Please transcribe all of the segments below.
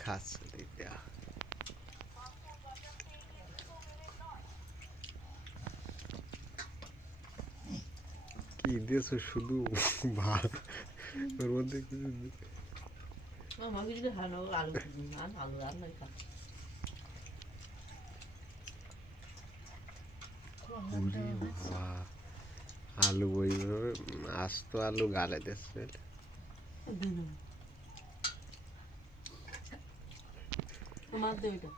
খাচ্ছে দিদা কি দিয়েছো শুধু ভাত ওর মধ্যে কিছু আমাকে যদি ভালো আলু আলু রান্না আলু ওইভাবে আস্ত আলু গালে দিচ্ছে তোমার দে ওইটা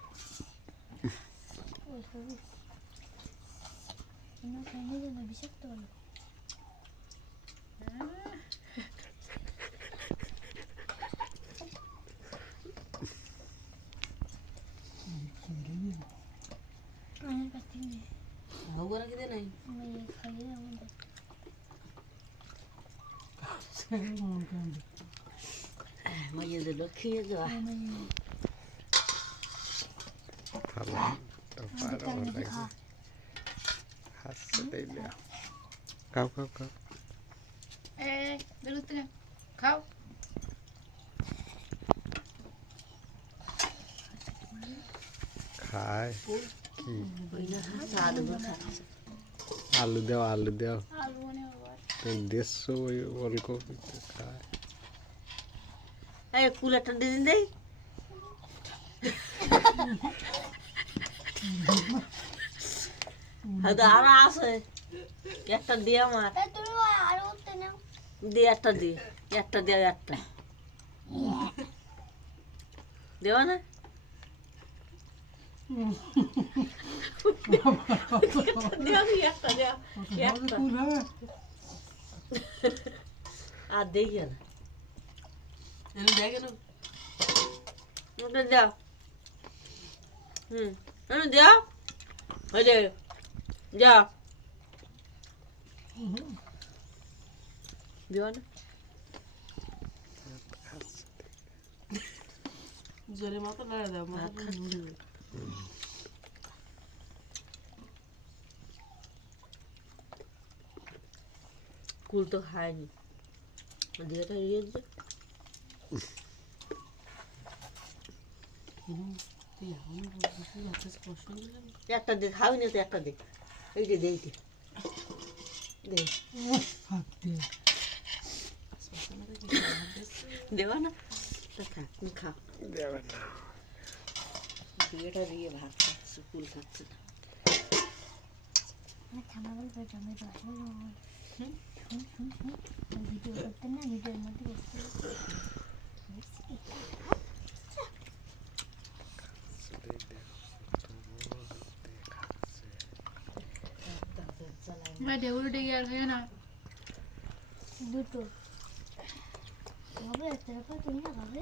বিষাক্ত আলু আমার কাছ থেকে নেই ওরা কি দে নাই আমি খাইয়ে মাইয়ে দিল খেয়ে যাওয়া খাচ্ছে দিদা খাও খাও খাও খাও খায় কি আলু আলু দাও আলু দাও আলু মনে আবার দেড়শো ওই ওলকপিতে খায় এই কুলারটা দিয়ে দিন হয়তো আরো আছে একটা দিয়ে আমার তুমি আরো উঠতে নাও দিয়ে একটা দিয়ে একটা দিয়ে একটা দেওয়া না আর দেখি না দেখে না ওটা দাও দাও ওই যে যাও দেওয়া না জোরে মাথা নাড়া দাও মাথা কুল তো খায়নি দিয়েটা এড়িয়েছে একটা দিক খাওয়াই না তো একটা দিক এই যে দেখি দেওয়া না খা তুমি খা দেবেন না দিয়েটা দিয়ে ভাত খাচ্ছে কুল খাচ্ছে না খানা বলবো জমে বসে ভিডিও করতে না ভিডিওর মধ্যে বসতে উল্টে গিয়ে আর হয় না দুটো হবে একটা তুমি না খাবে